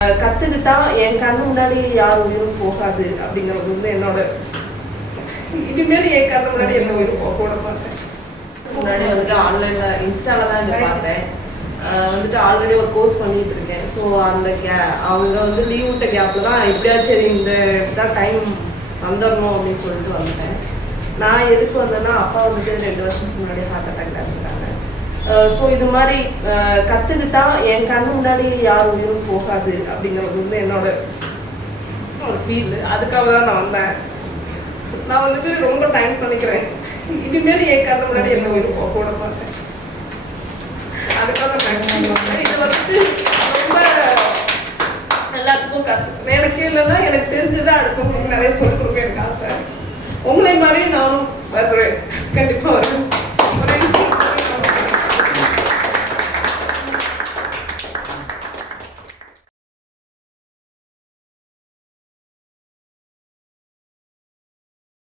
கத்துக்கிட்டா என் கண்ணு முன்னாடி யார் உயிரும் போகாது அப்படிங்கிறது வந்து என்னோட இனிமேல் என் கண்ணு முன்னாடி எந்த உயிரும் போக மாட்டேன். முன்னாடி வந்துட்டு ஆன்லைன்ல இன்ஸ்டால தான் இதை பார்த்தேன். வந்துட்டு ஆல்ரெடி ஒரு கோர்ஸ் பண்ணிட்டு இருக்கேன். ஸோ அந்த அவங்க வந்து லீவ் விட்ட கேப்ல தான் எப்படியாச்சும் சரி இந்த தான் டைம் வந்துடணும் அப்படின்னு சொல்லிட்டு வந்துட்டேன். நான் எதுக்கு வந்தேன்னா அப்பா வந்துட்டு 2 வருஷத்துக்கு முன்னாடி ஹார்ட் அட்டாக் ஆச்சுட்டாங்க. ஸோ இது மாதிரி கற்றுக்கிட்டா என் கண்ணு முன்னாடி யார் உயிரும் போகாது அப்படிங்கிறது வந்து என்னோட ஒரு ஃபீல். அதுக்காக தான் நான் வந்தேன். நான் வந்துட்டு ரொம்ப டைம் பண்ணிக்கிறேன். இனிமேல் என் கண்ணு முன்னாடி எந்த உயிரும் போக மாட்டேன். அதுக்காக டைம் பண்ணுவேன். இது வந்துட்டு ரொம்ப எல்லாத்துக்கும் எனக்கே இல்லைன்னா எனக்கு தெரிஞ்சுதான் அடுத்தவங்களுக்கு நிறைய சொல்லிக் கொடுக்க எனக்கு ஆசை. உங்களை மாதிரி நானும் வருவேன். கண்டிப்பாக வருவேன்.